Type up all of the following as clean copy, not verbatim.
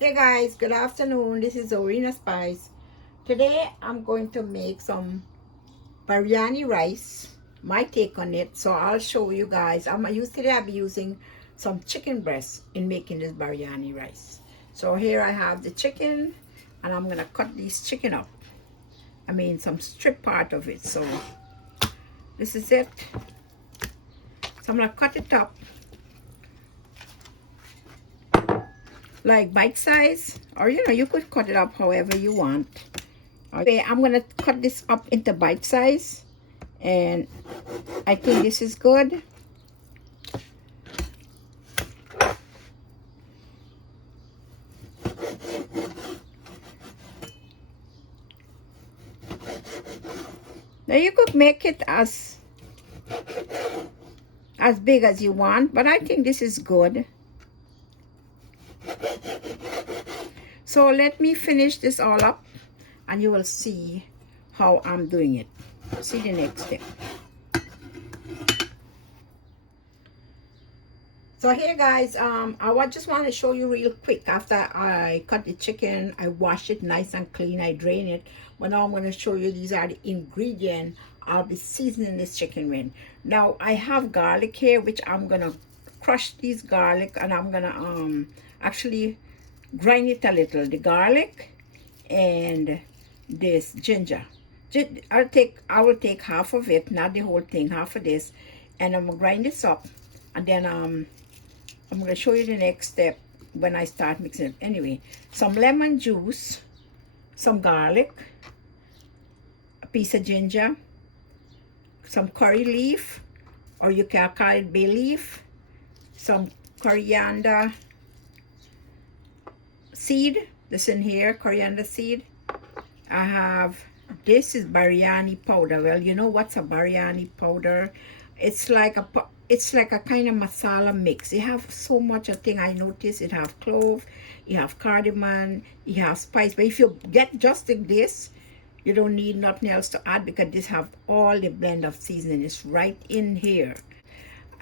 Hey guys, good afternoon. This is Orina Spice. Today I'm going to make some biryani rice, my take on it. So I'll show you guys. I'll be using some chicken breast in making this biryani rice. So here I have the chicken and I'm gonna cut this chicken up. I mean some strip part of it. So this is it. So I'm gonna cut it up like bite size, or you could cut it up however you want. Okay, I'm gonna cut this up into bite size, and I think this is good. Now you could make it as big as you want, but I think this is good. So let me finish this all up and you will see how I'm doing it. See the next step. So here guys, just want to show you real quick. After I cut the chicken, I wash it nice and clean, I drain it. But now I'm going to show you, these are the ingredients I'll be seasoning this chicken with. Now I have garlic here, which I'm going to crush these garlic, and I'm going to actually grind it a little, the garlic and this ginger. I will take half of it, not the whole thing, half of this, and I'm going to grind this up, and then I'm going to show you the next step when I start mixing it. Anyway, some lemon juice, some garlic, a piece of ginger, some curry leaf, or you can call it bay leaf, some coriander seed, this in here, coriander seed. I have, this is biryani powder. Well, you know what's a biryani powder? It's like a kind of masala mix. It have so much a thing. I notice it have clove, you have cardamom, you have spice. But if you get just like this, you don't need nothing else to add, because this have all the blend of seasoning. It's right in here.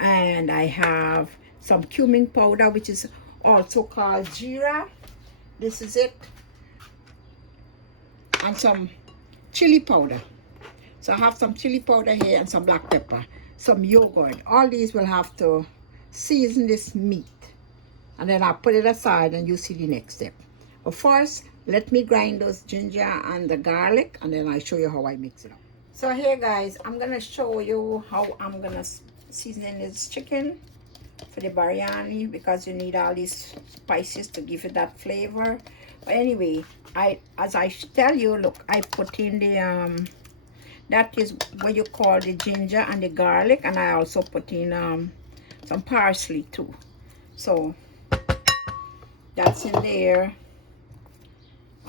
And I have some cumin powder, which is also called jeera. This is it. And some chili powder. So I have some chili powder here and some black pepper, some yogurt. All these will have to season this meat. And then I'll put it aside and you see the next step. But first, let me grind those ginger and the garlic, and then I'll show you how I mix it up. So here guys, I'm gonna show you how I'm gonna season this chicken for the biryani, because you need all these spices to give it that flavor. But anyway, as I tell you, look, I put in the that is what you call the ginger and the garlic, and I also put in some parsley too. So that's in there.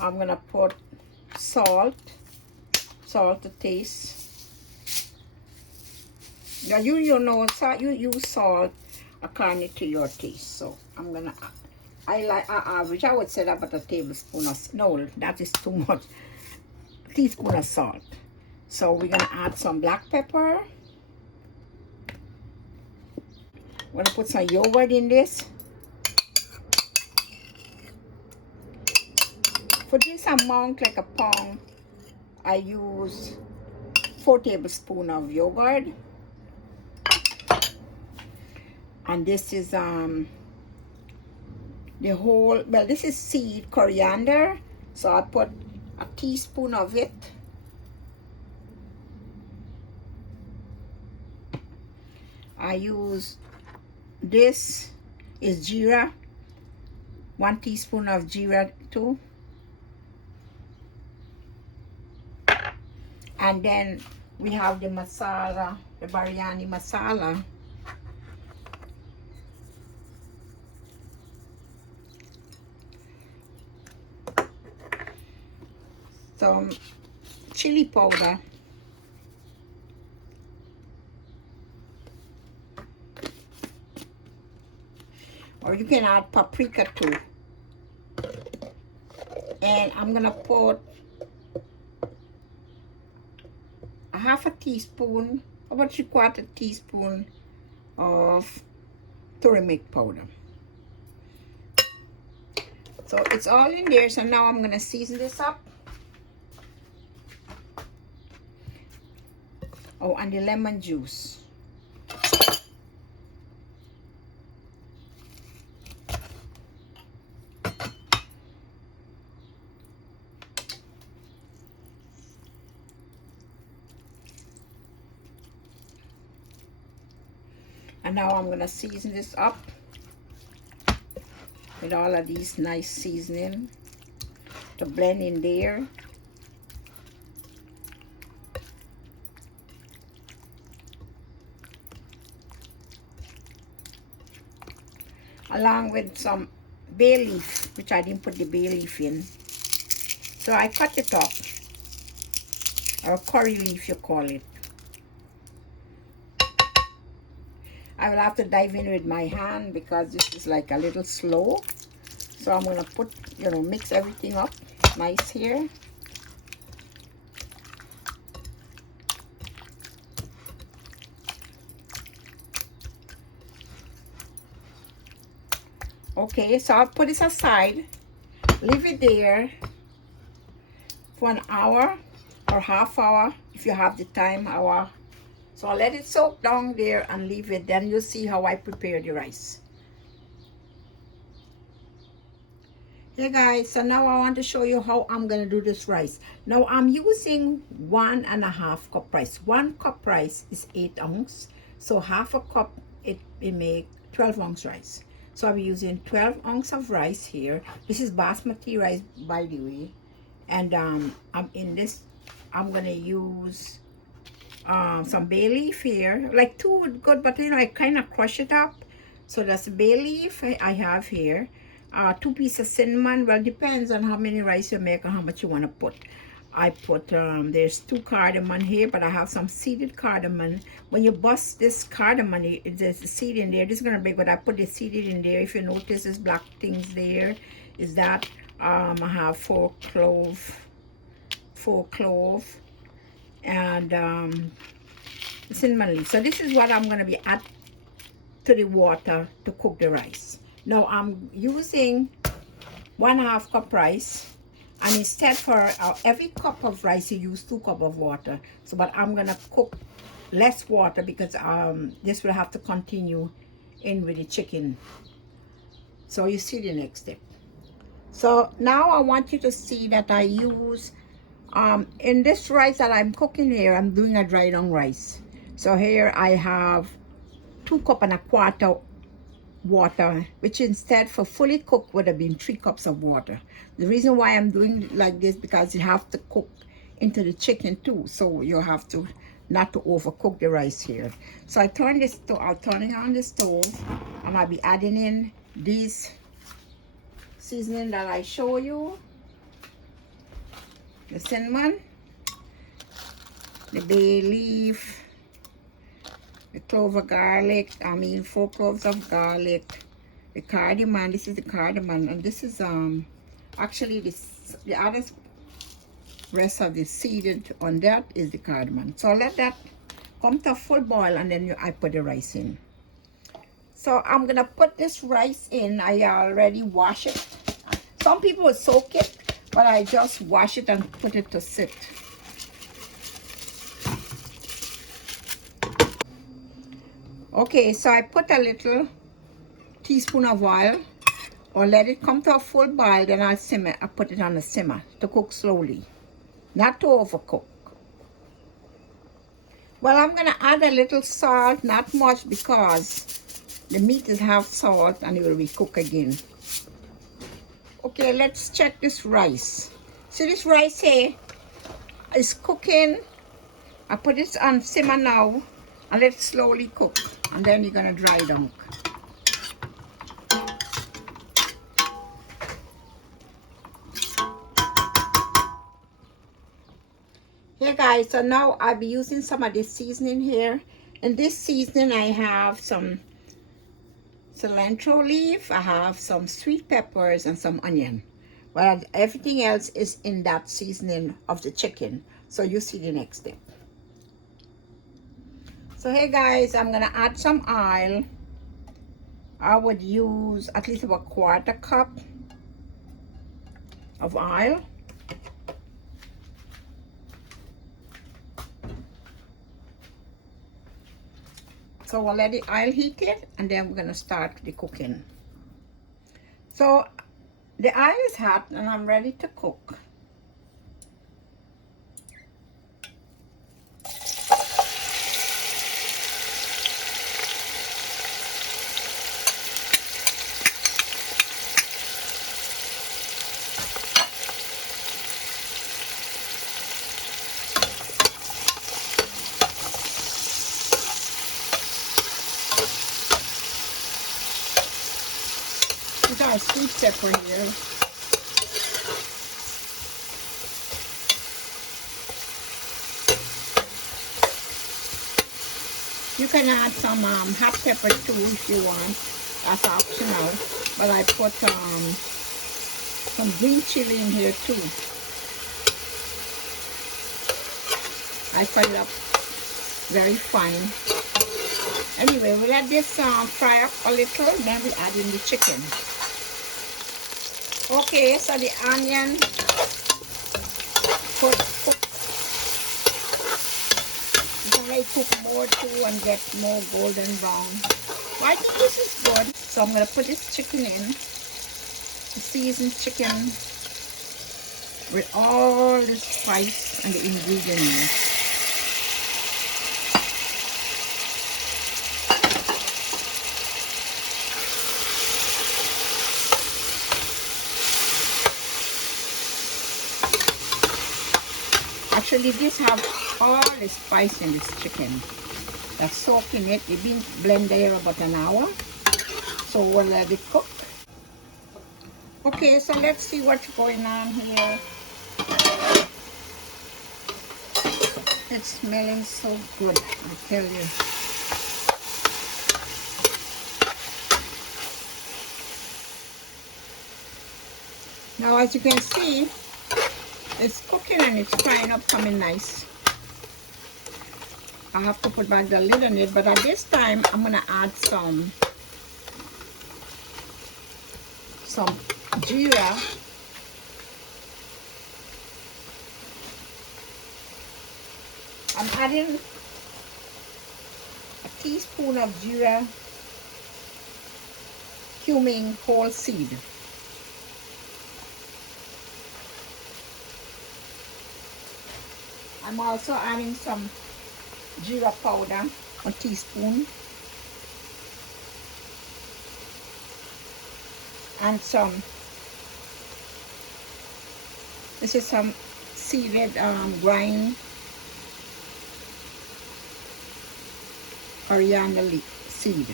I'm gonna put salt to taste. Now you know, so you use salt according to your taste. So I'm gonna, I average, I would say about a tablespoon of, no, that is too much, a teaspoon of salt. So we're gonna add some black pepper. I'm gonna put some yogurt in this. For this amount, like a pound, I use 4 tablespoons of yogurt. And this is the whole, well, this is seed coriander, so I put a teaspoon of it. I use, this is jeera, 1 teaspoon of jeera too. And then we have the masala, the biryani masala. Some chili powder. Or you can add paprika too. And I'm gonna put a half a teaspoon, about 3/4 teaspoon of turmeric powder. So it's all in there. So now I'm gonna season this up. Oh, and the lemon juice. And now I'm gonna season this up with all of these nice seasoning to blend in there. Along with some bay leaf, which I didn't put the bay leaf in. So I cut it up, or curry leaf you call it. I will have to dive in with my hand because this is like a little slow. So I'm gonna put, you know, mix everything up nice here. Okay, so I'll put this aside, leave it there for an hour or half hour if you have the time, hour. So I'll let it soak down there and leave it. Then you'll see how I prepare the rice. Hey guys, so now I want to show you how I'm gonna do this rice. Now I'm using 1.5 cup rice. 1 cup rice is 8 ounces. So half a cup, it make 12 ounce rice. So I'm using 12 ounces of rice here. This is basmati rice, by the way. And I'm gonna use some bay leaf here. Like 2 would good, but you know, I kind of crush it up. So that's bay leaf I have here. 2 pieces of cinnamon. Well, depends on how many rice you make and how much you want to put. I put there's 2 cardamom here, but I have some seeded cardamom. When you bust this cardamom, there's a seed in there. This is gonna be good. I put the seeded in there. If you notice, there's black things there. Is that I have 4 clove, and cinnamon leaf. So this is what I'm gonna be add to the water to cook the rice. Now I'm using 1.5 cup rice, and instead for every cup of rice you use 2 cups of water. So but I'm gonna cook less water because this will have to continue in with the chicken. So you see the next step. So now I want you to see that I use in this rice that I'm cooking here, I'm doing a dry down rice. So here I have 2.25 cups water, which instead for fully cooked would have been 3 cups of water. The reason why I'm doing it like this, because you have to cook into the chicken too, so you have to not to overcook the rice here. So I'll turn it on the stove, and I'll be adding in these seasoning that I show you: the cinnamon, the bay leaf, the clove of garlic, 4 cloves of garlic, the cardamom. This is the cardamom, and this is actually the other rest of the seeded on that is the cardamom. So let that come to a full boil, and then I put the rice in. So I'm gonna put this rice in. I already wash it. Some people will soak it, but I just wash it and put it to sit. Okay, so I put a little teaspoon of oil, or let it come to a full boil, then I'll simmer. I put it on a simmer to cook slowly, not to overcook. Well, I'm gonna add a little salt, not much, because the meat is half salt and it will recook again. Okay, let's check this rice. See, this rice here is cooking. I put it on simmer now, and let it slowly cook, and then you're gonna dry it out. Here guys, so now I'll be using some of this seasoning here. In this seasoning I have some cilantro leaf, I have some sweet peppers, and some onion. Well, everything else is in that seasoning of the chicken. So you see the next step. So here guys, I'm gonna add some oil. I would use at least about 1/4 cup. of oil. So we'll let the oil heat it, and then we're gonna start the cooking. So the oil is hot and I'm ready to cook. We got a sweet pepper here. You can add some hot pepper too if you want. That's optional. But I put some green chili in here too. I fry it up very fine. Anyway, we let this fry up a little, then we add in the chicken. Okay, so the onion cook. You can let it cook more too and get more golden brown. I think this is good. So I'm going to put this chicken in, the seasoned chicken with all the spice and the ingredients. Actually, this have all the spice in this chicken. That's soaking it. It's been blended here about an hour. So we'll let it cook. Okay, so let's see what's going on here. It's smelling so good, I tell you. Now, as you can see, it's cooking and it's frying up, coming nice. I have to put back the lid on it, but at this time I'm gonna add some jeera. I'm adding a teaspoon of jeera, cumin, whole seed. I'm also adding some jeera powder, a teaspoon, and this is some seeded grind coriander seed.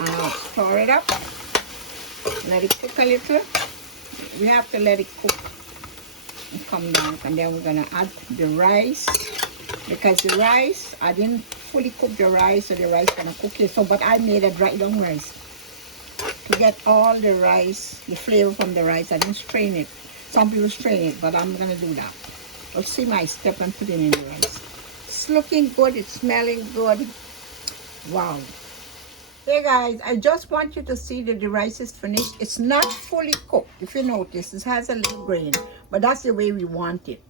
I'll stir it up, let it cook a little. We have to let it cook and come down, and then we're gonna add the rice, because the rice, I didn't fully cook the rice, so the rice gonna cook it. So, but I made a dry down rice to get all the rice, the flavor from the rice. I didn't strain it. Some people strain it, but I'm gonna do that. I'll see my step and put it in the rice. It's looking good. It's smelling good. Wow. Hey guys, I just want you to see that the rice is finished. It's not fully cooked. If you notice, it has a little grain, but that's the way we want it.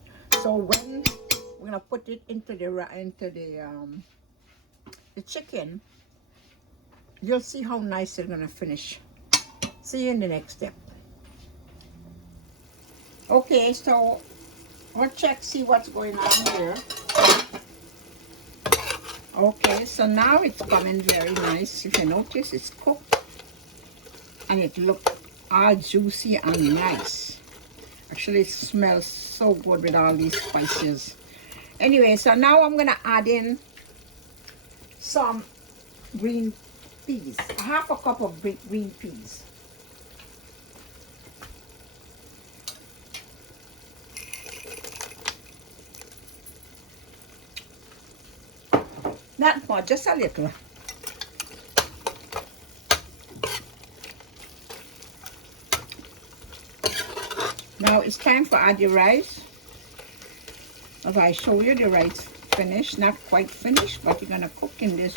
So when we're gonna put it into the chicken, you'll see how nice it's gonna finish. See you in the next step. Okay, so we'll check, see what's going on here. Okay, so now it's coming very nice. If you notice, it's cooked and it looks all juicy and nice. Actually, it smells so good with all these spices. Anyway, so now I'm gonna add in some green peas, half a cup of green peas. Not much, just a little. Now it's time for add the rice. As I show you, the rice finished, not quite finished, but you're gonna cook in this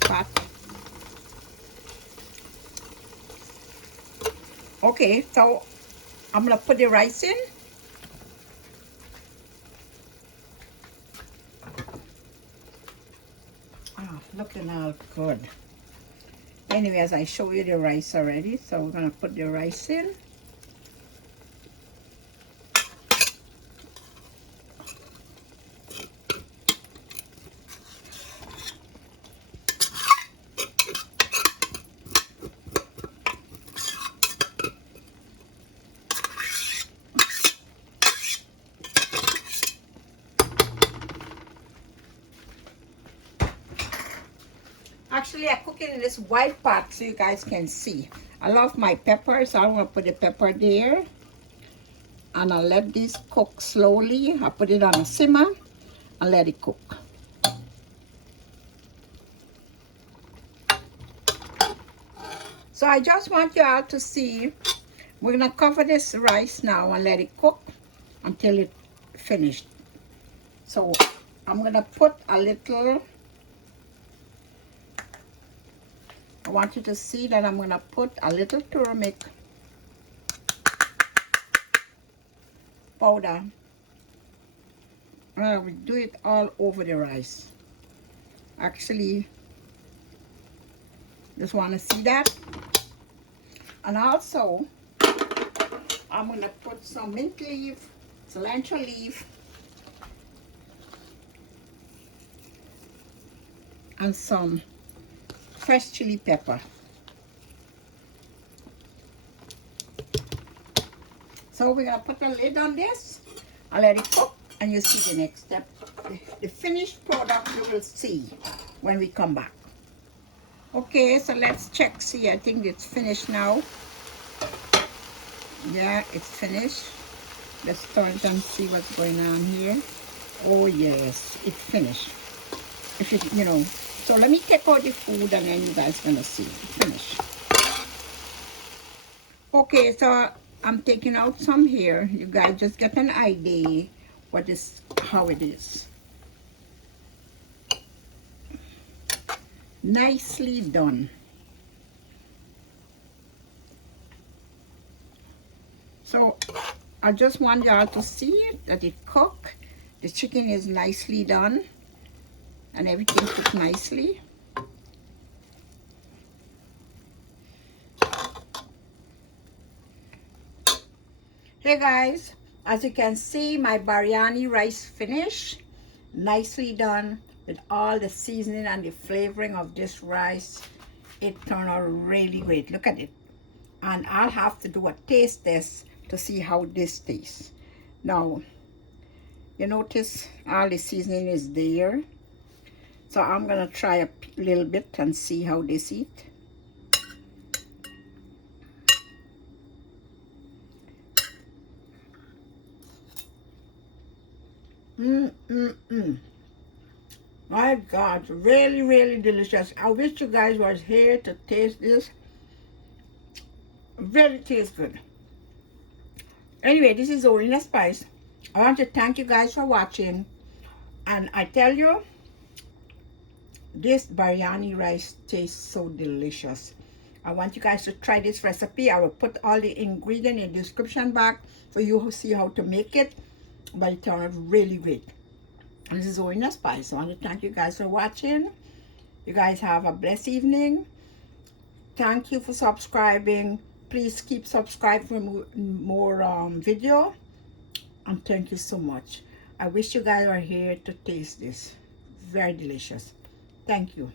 pot. Okay, so I'm gonna put the rice in. Ah, looking all good. Anyway, as I show you the rice already, so we're gonna put the rice in. Actually, I cook it in this white pot so you guys can see. I love my pepper, so I'm gonna put the pepper there. And I'll let this cook slowly. I'll put it on a simmer and let it cook. So I just want you all to see, we're gonna cover this rice now and let it cook until it finished. So I'm gonna put a little, I want you to see that I'm gonna put a little turmeric powder. We do it all over the rice. Actually, just want to see that. And also, I'm going to put some mint leaf, cilantro leaf, and some fresh chili pepper. So we're going to put a lid on this and let it cook, and you'll see the next step. The finished product you will see when we come back. Okay, so let's check. See, I think it's finished now. Yeah, it's finished. Let's start and see what's going on here. Oh yes, it's finished. If you know, so let me take out the food and then you guys gonna see it's finished. Okay, so I'm taking out some here. You guys just get an idea what is, how it is. Nicely done. So I just want y'all to see it, that it cooked. The chicken is nicely done and everything cooked nicely. Hey guys, as you can see, my biryani rice finished. Nicely done with all the seasoning and the flavoring of this rice. It turned out really great. Look at it. And I'll have to do a taste test to see how this tastes. Now, you notice all the seasoning is there. So I'm gonna try a little bit and see how this eat. My God, really, really delicious. I wish you guys was here to taste this. Really tastes good. Anyway, this is Orina Spice. I want to thank you guys for watching. And I tell you, this biryani rice tastes so delicious. I want you guys to try this recipe. I will put all the ingredients in the description box for you to see how to make it. But it turned out really great. And this is Orina Spice. I want to thank you guys for watching. You guys have a blessed evening. Thank you for subscribing. Please keep subscribing for more video. And thank you so much. I wish you guys were here to taste this. Very delicious. Thank you.